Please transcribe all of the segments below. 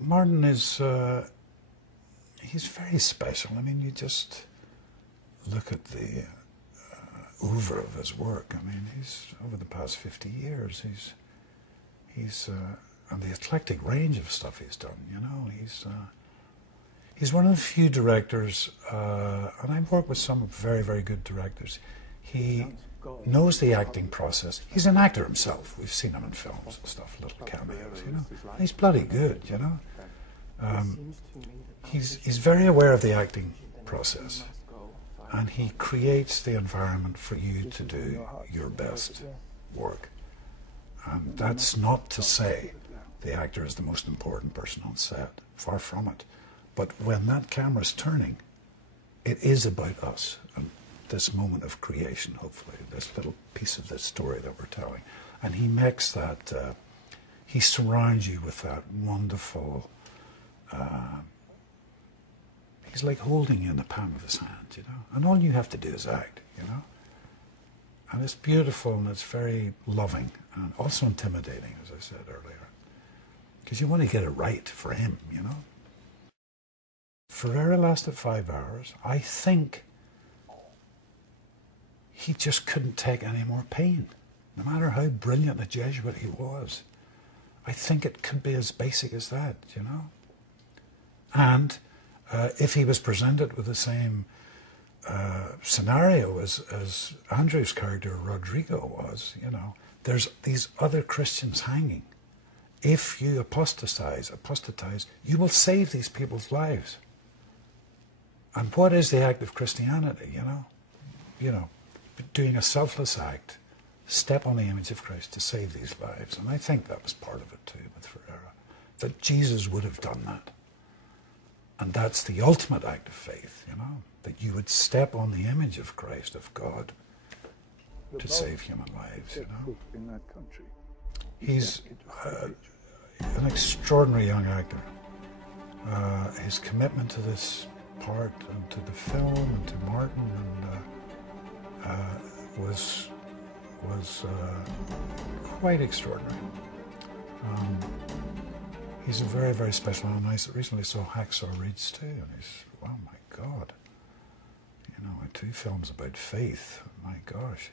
Martin is, he's very special. I mean, you just look at the oeuvre of his work. I mean, he's, over the past 50 years, and the eclectic range of stuff he's done, you know, he's one of the few directors, and I've worked with some very, very good directors. He knows the acting process. He's an actor himself. We've seen him in films and stuff, little cameos, you know. And he's bloody good, you know. He's very aware of the acting process, and he creates the environment for you to do your best work. And that's not to say the actor is the most important person on set, far from it. But when that camera's turning, it is about us and this moment of creation, hopefully, this little piece of this story that we're telling. And he makes that, he surrounds you with that wonderful, he's like holding you in the palm of his hand, you know, and all you have to do is act, you know. And it's beautiful and it's very loving and also intimidating, as I said earlier, because you want to get it right for him, you know. Ferreira lasted 5 hours. I think he just couldn't take any more pain, no matter how brilliant a Jesuit he was. I think it could be as basic as that, you know. And if he was presented with the same scenario as Andrew's character Rodrigo was, you know, there's these other Christians hanging. If you apostatize, you will save these people's lives. And what is the act of Christianity, you know? You know, doing a selfless act, step on the image of Christ to save these lives. And I think that was part of it too with Ferreira, that Jesus would have done that. And that's the ultimate act of faith, you know, that you would step on the image of Christ, of God, to save human lives, you know. He's an extraordinary young actor. His commitment to this part and to the film and to Martin and was quite extraordinary. He's a very, very special man. I recently saw Hacksaw Ridge too, and he's, oh my God, you know, 2 films about faith. My gosh,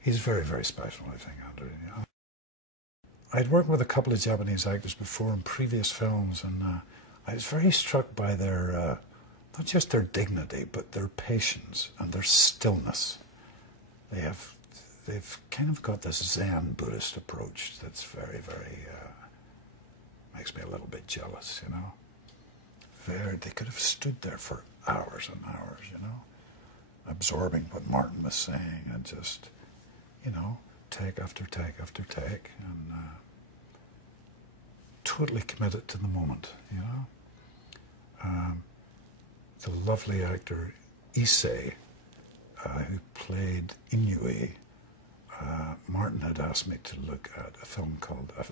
he's very, very special, I think, Andrew. Yeah. I'd worked with a couple of Japanese actors before in previous films, and I was very struck by their, not just their dignity, but their patience and their stillness. They've kind of got this Zen Buddhist approach that's very, very, makes me a little bit jealous, you know. They could have stood there for hours and hours, you know, absorbing what Martin was saying and just, you know, take after take after take, and totally committed to the moment, you know. The lovely actor Issei, who played Inui, Martin had asked me to look at a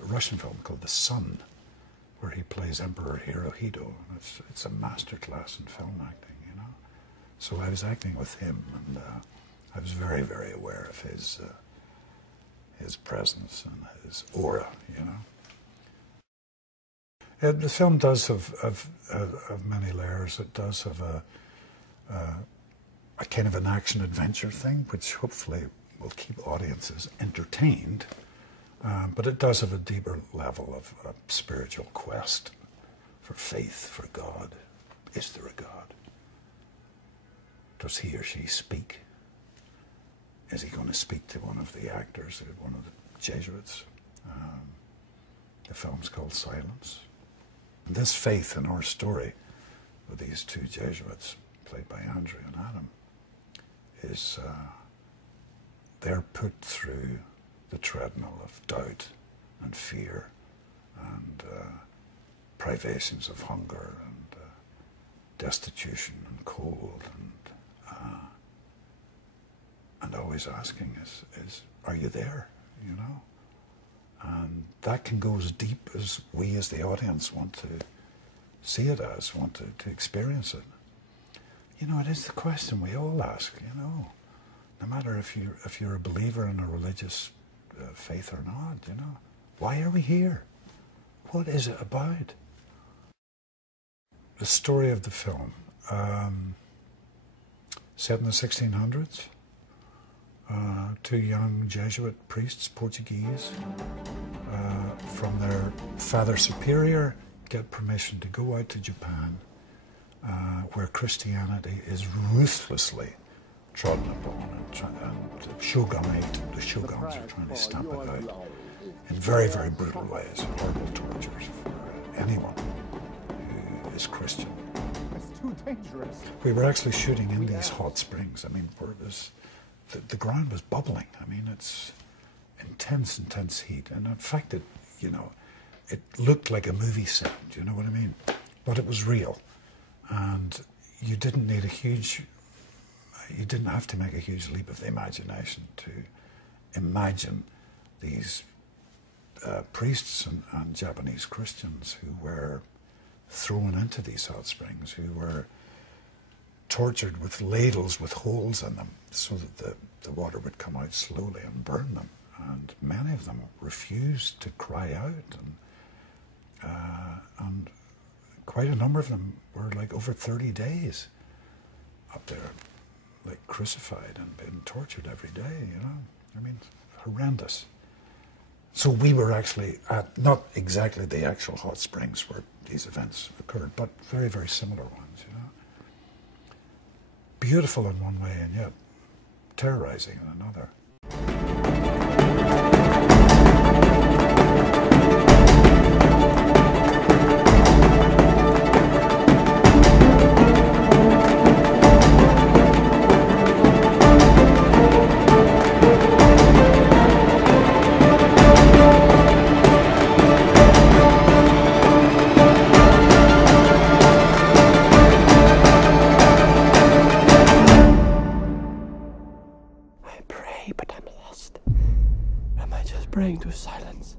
Russian film called The Sun, where he plays Emperor Hirohito. It's a masterclass in film acting, you know. So I was acting with him, and I was very, very aware of his presence and his aura, you know. The film does have many layers. It does have a kind of an action-adventure thing, which hopefully will keep audiences entertained. But it does have a deeper level of a spiritual quest for faith, for God. Is there a God? Does he or she speak? Is he going to speak to one of the actors, one of the Jesuits? The film's called Silence. And this faith in our story with these 2 Jesuits, played by Andrew and Adam, is they're put through the treadmill of doubt and fear and privations of hunger and destitution and cold and always asking is are you there, you know? And that can go as deep as we as the audience want to see it as, want to experience it. You know, it is the question we all ask, you know, no matter if you're a believer in a religious faith or not, you know. Why are we here? What is it about? The story of the film, set in the 1600s, two young Jesuit priests, Portuguese, from their Father Superior, get permission to go out to Japan, where Christianity is ruthlessly trodden upon, and the shoguns are trying to stamp it out in very, very brutal ways, horrible tortures for anyone who is Christian. It's too dangerous. We were actually shooting in these hot springs. I mean, where it was, the ground was bubbling. I mean, it's intense, intense heat. And in fact, it looked like a movie set, do you know what I mean? But it was real. And you didn't have to make a huge leap of the imagination to imagine these priests and Japanese Christians who were thrown into these hot springs, who were tortured with ladles with holes in them so that the water would come out slowly and burn them. And many of them refused to cry out, and quite a number of them were like over 30 days up there, like crucified and being tortured every day, you know. I mean, horrendous. So we were actually at, not exactly the actual hot springs where these events occurred, but very, very similar ones, you know. Beautiful in one way and yet terrorizing in another. But I'm lost. Am I just praying to silence?